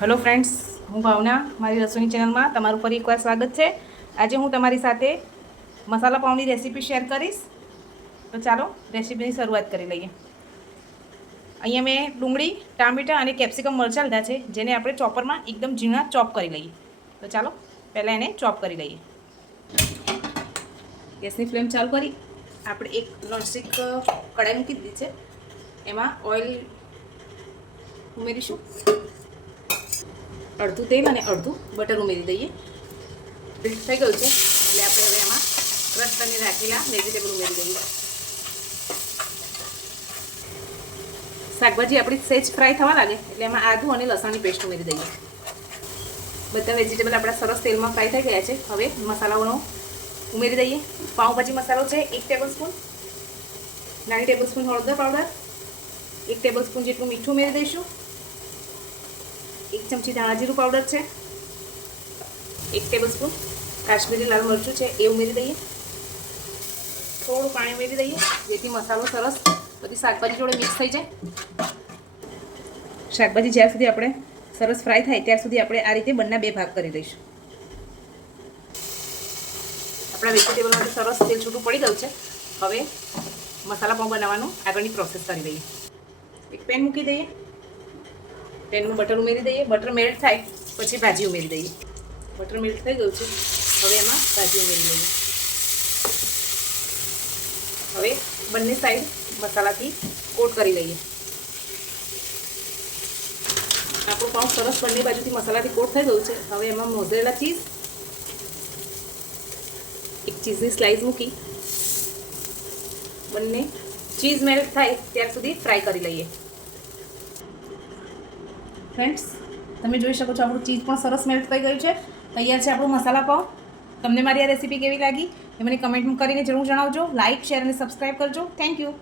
Hello friends, હું ભાવના મારી રસોઈની ચેનલમાં તમારું ફરી એકવાર સ્વાગત છે। આજે હું તમારી સાથે મસાલા પાઉંની રેસીપી શેર કરીશ। તો ચાલો રેસીપીની શરૂઆત કરી લઈએ। અહીંયા મેં ડુંગળી, ટામેટાં અને કેપ્સિકમ મરચાં લીધા છે, જેને આપણે ચોપરમાં એકદમ ઝીણા ચોપ કરી લઈએ। તો ચાલો પહેલાં એને ચોપ કરી લઈએ। ગેસની ફ્લેમ ચાલુ કરી આપણે એક નોનસ્ટિક કઢાઈ મૂકી દીધી છે, એમાં ઓઇલ ઉમેરીશું। અડધું તેલ અને અડધું બટર ઉમેરી દઈએ। મિક્સ થઈ ગયું છે એટલે આપણે હવે એમાં ક્રશ કરીને રાખેલા વેજીટેબલ ઉમેરી દઈએ। શાકભાજી આપણી સેજ ફ્રાય થવા લાગે એટલે એમાં આદું અને લસણની પેસ્ટ ઉમેરી દઈએ। બધા વેજીટેબલ આપણા સરસ તેલમાં ફ્રાય થઈ ગયા છે। હવે મસાલાઓનો ઉમેરી દઈએ। પાઉંભાજી મસાલો છે 1 ટેબલસ્પૂન, નાની ટેબલસ્પૂન હળદર પાવડર, 1 ટેબલસ્પૂન જેટલું મીઠું ઉમેરી દઈશું। 1 ચમચી ધાણા જીરું પાવડર છે, 1 ટેબલસ્પૂન કાશ્મીરી લાલ મરચું છે એ ઉમેરી દઈએ। થોડું પાણી ઉમેરી દઈએ જેથી મસાલો સરસ બધી શાકભાજી જોડે મિક્સ થઈ જાય। શાકભાજી જ્યાં સુધી આપણે સરસ ફ્રાય થાય ત્યાં સુધી આપણે આ રીતે બંને બે ભાગ કરી દઈશું। આપણા વેજીટેબલમાંથી સરસ તેલ છૂટું પડી ગયું છે। હવે મસાલા પાઉં બનાવવાનું આગળની પ્રોસેસ કરી દઈએ। એક પેન મૂકી દઈએ, પેનમાં બટર ઉમેરી દઈએ। બટર મેલ્ટ થાય પછી ભાજી ઉમેરી દઈએ। બટર મેલ્ટ થઈ ગયું છે, હવે એમાં ભાજી ઉમેરી દઈએ। હવે બંને સાઈડ મસાલાથી કોટ કરી લઈએ। આપણું પાઉં સરસ બંને બાજુથી મસાલાથી કોટ થઈ ગયું છે। હવે એમાં મોઝરેલા ચીઝ, એક ચીઝની સ્લાઇસ મૂકી બંને ચીઝ મેલ્ટ થાય ત્યાર સુધી ફ્રાય કરી લઈએ। ફ્રેન્ડ્સ, તમે જોઈ શકો છો આપણું ચીઝ પણ સરસ મેલ્ટ થઈ ગયું છે। તૈયાર છે આપણું મસાલા પાઉં। તમને મારી આ રેસીપી કેવી લાગી એ મને કમેન્ટમાં કરીને જરૂર જણાવજો। લાઇક, શેર અને સબસ્ક્રાઈબ કરજો। Thank you.